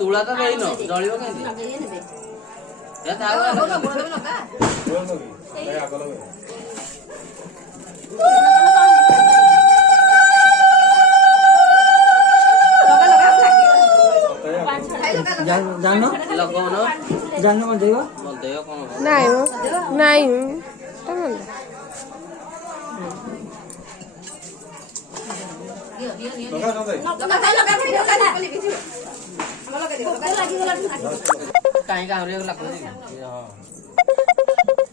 तुला तर नाही ना जळीव काय या ताव जानो लगवनो जानो मत देगा देव कोण नाही नाही काही गावरे लागतो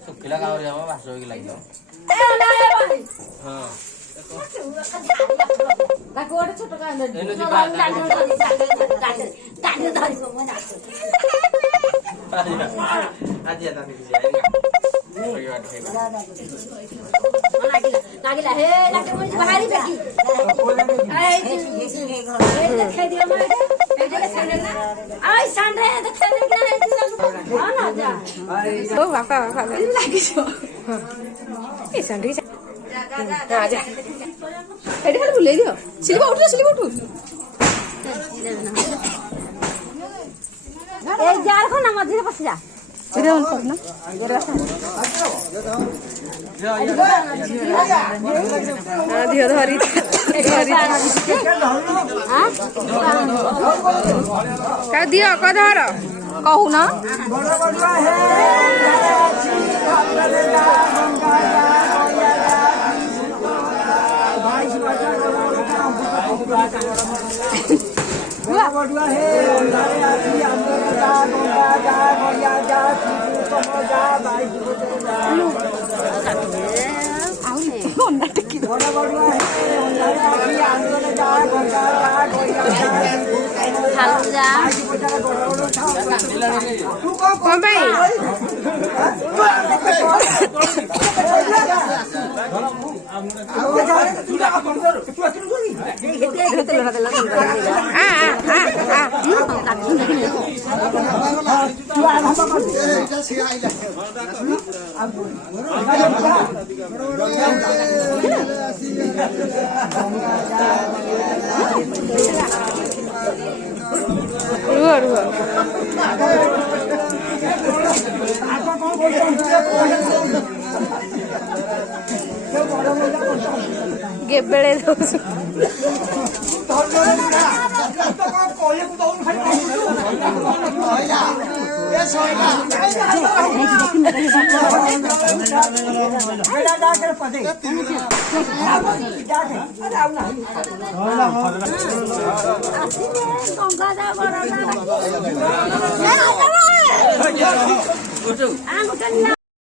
सुखीला गावरे भासवी लागलो ବାପା ଲାଗିଛ ଏଠି ଖାଲି ବୁଲେଇ ଦିଅ ସିଲିବା ଉଠୁ ନା ମଝିରେ ବସିଯା ଝିଅ ଧରି ଦିଅ କଧର କହୁନ କଣ ପାଇଁ ରୁହ गेबेळे दौଛୁ